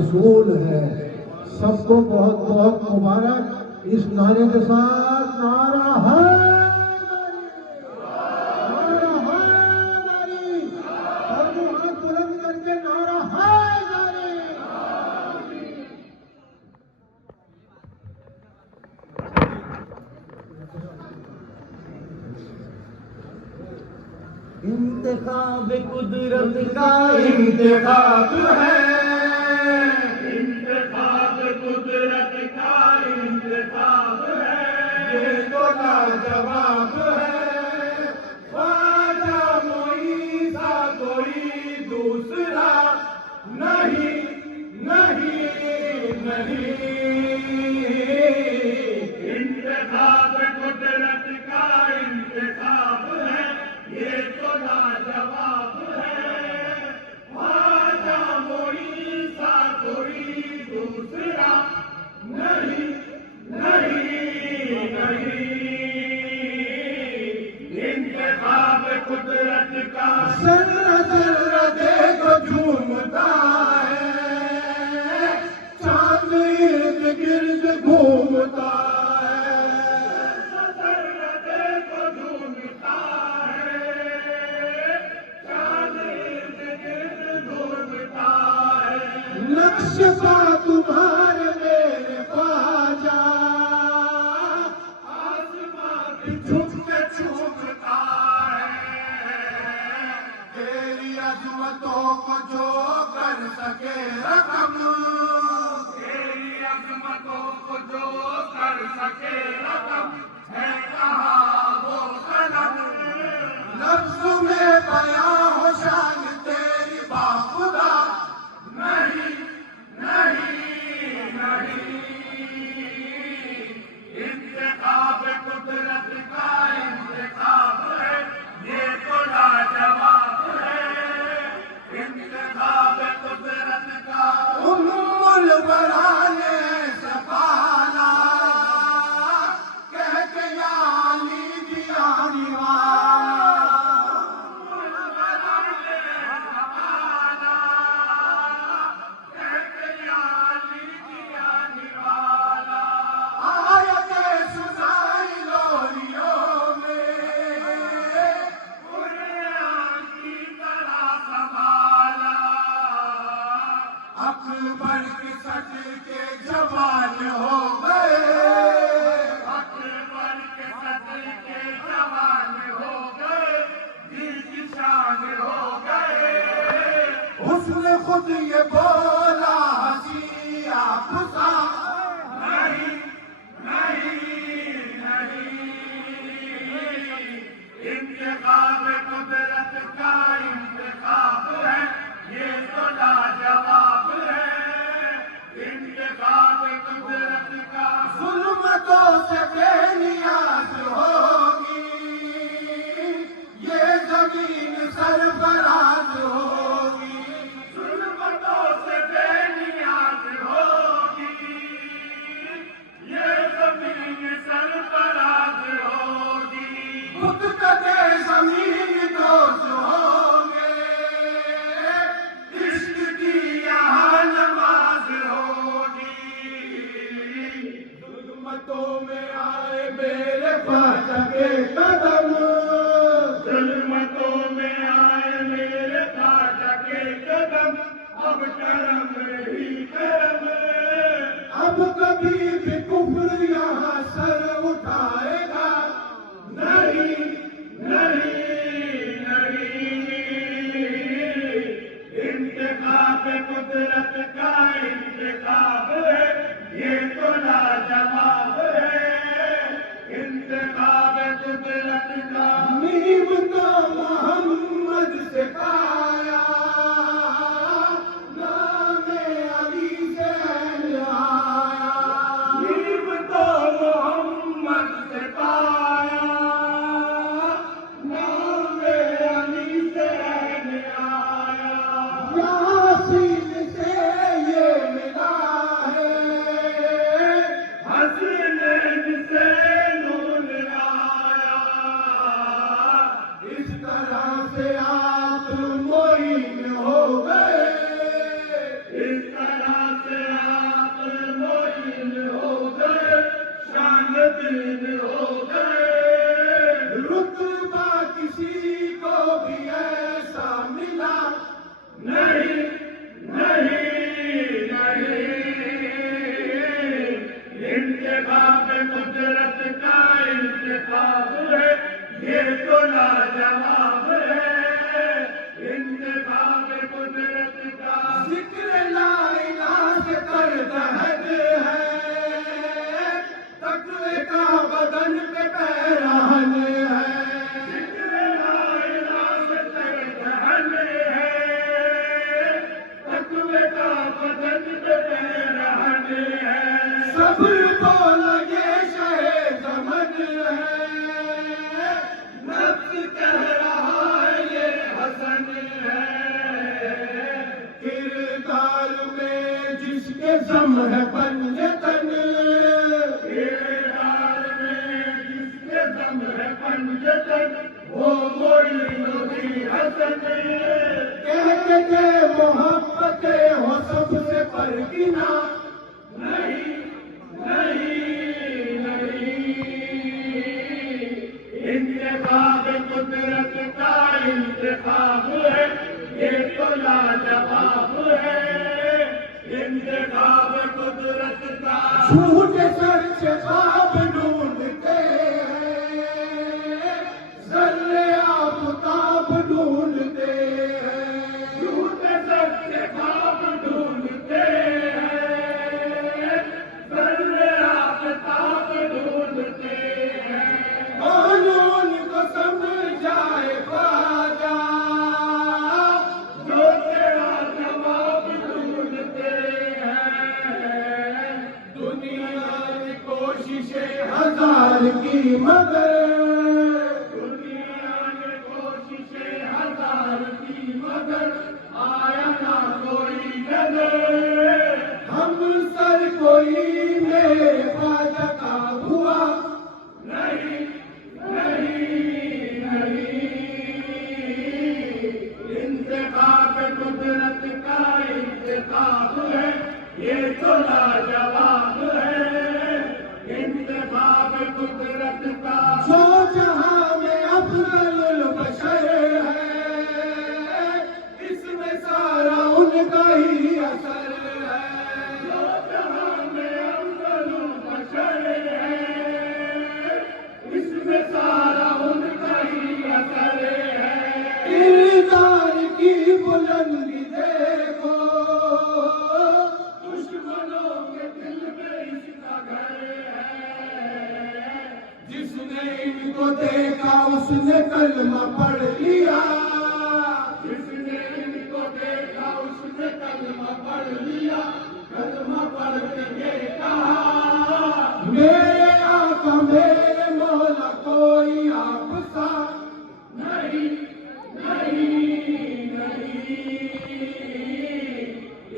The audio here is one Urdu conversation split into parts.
رسول ہے۔ سب کو بہت بہت مبارک۔ اس نعرے کے ساتھ نعرہ ہے انتخاب قدرت کا انتخاب ہے، انتخاب قدرت کا انتخاب ہے، یہ تو لاجواب ہے۔ خواجہ معین سا کوئی دوسرا نہیں نہیں نہیں۔ انتخاب قدرت کا انتخاب ہے، یہ تو لاجواب ہے۔ خواجہ معین سا کوئی دوسرا نہیں نہیں نہیں۔ انتخاب قدرت کا ذرہ ذرہ دیکھو جھومتا ہے، چاند ارد گرد گھومتا ہے۔ ذرہ دیکھو جھومتا ہے، چاند ارد گرد گھومتا ہے۔ نقش کا تمہارے میرے خواجہ آسمان بھی جھک کے چومتا ہے۔ تیری عظمتوں کو جو کر سکے رقم، تیری عظمتوں کو جو کر سکے رقم، ہے کہاں وہ قلم؟ لفظ میں بیاں ہو شان تیری باخدا نہیں نہیں نہیں۔ انتخاب قدرت کا انتخاب ہے، یہ تو لاجواب ہے۔ انتخاب قدرت کا ام الورا نے سپالا، کہہ کے یا علی دیانی والا۔ آیت سنائی لوریوں میں، قرآن کی طرح سنبھالا۔ اکبر کے سٹ کے جوان ہو گئے، اکبر کے صدر کے جوان ہو گئے، دل کی شان ہو گئے۔ حسن خود یہ بولا ہنسی آفزا، نہیں نہیں نہیں۔ انتخاب قدرت کا انتخاب ہے، یہ تو لاجواب ہے۔ انتخاب قدرت کا ظلمتوں سے بے نیاز ہوگی، یہ زمین سرفراز ہوگی۔ ظلمتوں سے بے نیاز ہوگی، یہ زمین سرفراز ہوگی۔ خود کدے زمین دوز ہوں گے، عشق کی یہاں نماز ہوگی۔ ظلمتوں میں آئے میرے خواجہ کے قدم، ظلمتوں میں آئے میرے خواجہ کے قدم، اب کرم ہی کرم۔ اب کبھی بھی کفر یہاں سر اٹھائے گا نہیں نہیں نہیں۔ انتخاب قدرت کا انتخاب ہے، یہ تو لاجواب ہے۔ انتخاب قدرت کا نیم کا محمد سے پایا، نام علی سے آیا۔ نیم تو محمد سے پایا، نام علی سے آیا۔ یاسین سے یہ ملا ہے، حسنین سے نور آیا۔ اس طرح سے آپ معین ہو گئے شان دین ہو گئے رتبہ کسی کو بھی ایسا ملا نہیں انتخاب قدرت کا انتخاب ہے یہ تو لاجواب ہے انتخاب قدرت کا ذکر لا الہ سے تردہد ہے تقوی کا بدن پہ پیرہن ہے ذکر لا الہ سے تردہن ہے تقوی کا بدن پہ پیرہن ہے صبر کو لگے شہ زمن ہے نفس کہہ رہا ہے یہ حسن ہے کردار میں جس کے زم ہے پنجتن کردار میں جس کے دم ہے پنجتن وہ معین بھی حسن کہتے تھے محبت ہو سب سے پرگنا انتخاب قدرت کا انتخاب ہے یہ تو لاجواب ہے انتخاب قدرت کا جھوٹے سر سے خواب ڈھونڈتے ہیں ذرے آفتاب ڈھونڈتے ہیں جھوٹے سچ سے خواب ڈھونڈتے ہیں ذرے آفتاب ڈھونڈتے ہیں قانون کو سمجھائے خواجہ جو تیرا جواب ڈھونڈتے ہیں دنیا کی کوششیں ہزار کی مگر دنیا میں کوششیں ہزار کی مگر آیا نہ کوئی نظر ہم سر کوئی میرے خواجہ کا ہوا نہیں انتخاب قدرت کا انتخاب ہے یہ تو لاجواب ہے انتخاب قدرت کا جو جہاں میں افضل البشر ہے اس میں سارا ان کا ہی اثر ہے جو جہاں میں افضل البشر ہے اس میں سارا ان کا ہی اثر ہے کردار کی بلندی دیکھو دشمنوں کے دل میں اس کا گھر ہے جس نے ان کو دیکھا اس نے کلمہ پڑھ لیا جس نے ان کو دیکھا اس نے کلمہ پڑھ لیا کلمہ پڑھ کے یہ کہا میرے آقا میرے مولا کوئی آپ سا نہیں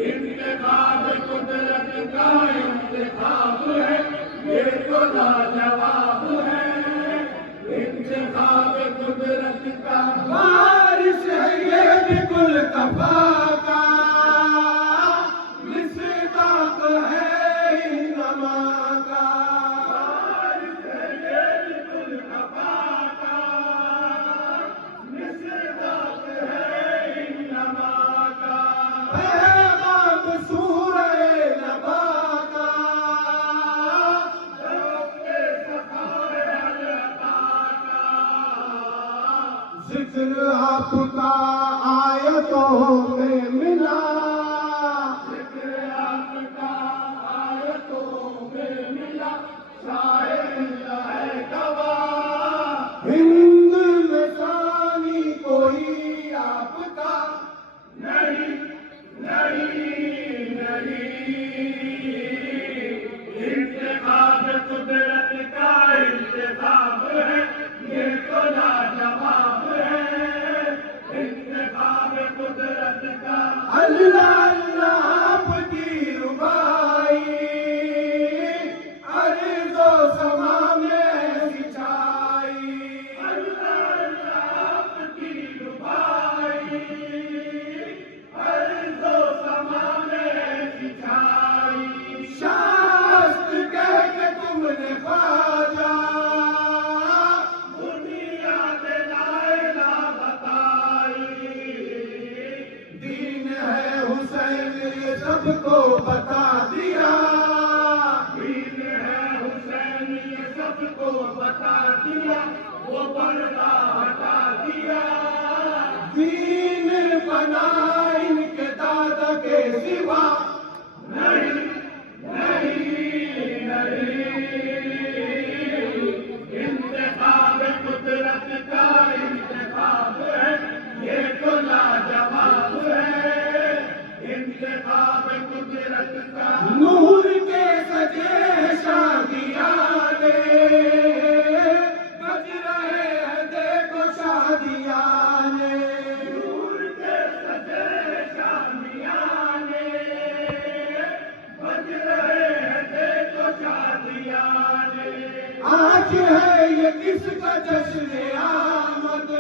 انتخاب قدرت کا انتخاب ہے یہ تو لاجواب ہے انتخاب قدرت کا بارش ہے یہ بھی گل کفا کا مصداق ہے انما کا بارش ہے یہ گل کفا کا مصداق ہے انما کا پیغام سورہ نبا کا ذکر آپ کا آیتوں میں ملا ذکر آپ کا آیتوں میں ملا شاعر ہے گواہ ہند میں ثانی کوئی آپ کا نہیں انتخاب قدرت کا انتخاب ہے یہ تو لاجواب ہے انتخاب قدرت کا سب کو بتا دیا، دین ہے حسین یہ سب کو بتا دیا، وہ پردہ ہٹا دیا، دین بنا ان کے دادا کے سوا نہیں نہیں نہیں، انتخاب قدرت کا انتخاب ہے، یہ تو لاجواب ہے، انتخاب قدرت کا نور کے سجے شادیانے بج رہے ہیں دیکھو شادیانے، نور کے سجے شادیانے بج رہے ہیں دیکھو شادیانے، آج ہے یہ کس کا جشن آمد،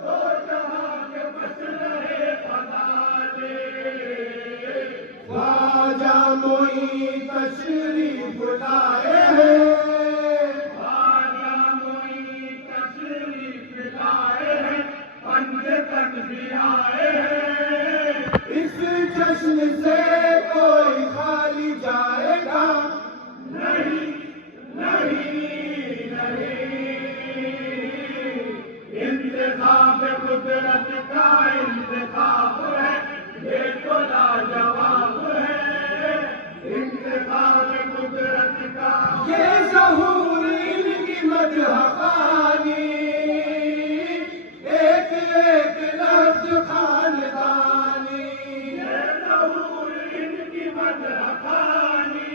دو جہاں کے بچ رہے خزانے، خواجہ معین تشریف لائے ہیں، خواجہ معین تشریف لائے ہیں، پنجتن بھی آئے ہیں، اس جشن سے کوئی خالی جائے گا نہیں نہیں نہیں، انتخاب قدرت کا انتخاب ہے، یہ تو لاجواب ہے، انتخاب قدرت کا یہ ظہور ان کی مدح خوانی، ایک ایک لفظ خاندانی، یہ ظہور ان کی مدح خوانی،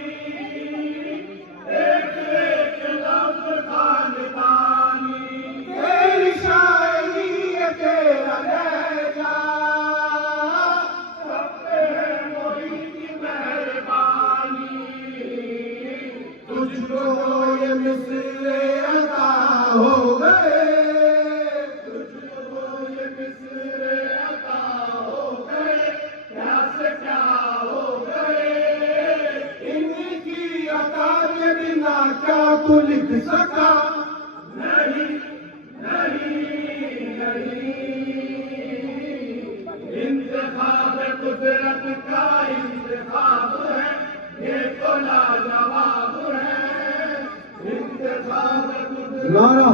ایک ایک لفظ خاندانی، تیری شاعری یہ تیرا لہجہ، سب پہ ہے معین کی مہربانی، تجھ کو یہ مصرے عطا ہو گئے، تجھ کو یہ مصرے عطا ہو گئے، کیا سے کیا ہو گئے، ان کی عطا کے بنا کیا تو لکھ سکا، نہیں نہیں نہیں، انتخاب قدرت کا انتخاب ہے، یہ تو لاجواب ہے، انتخاب قدرت نعرہ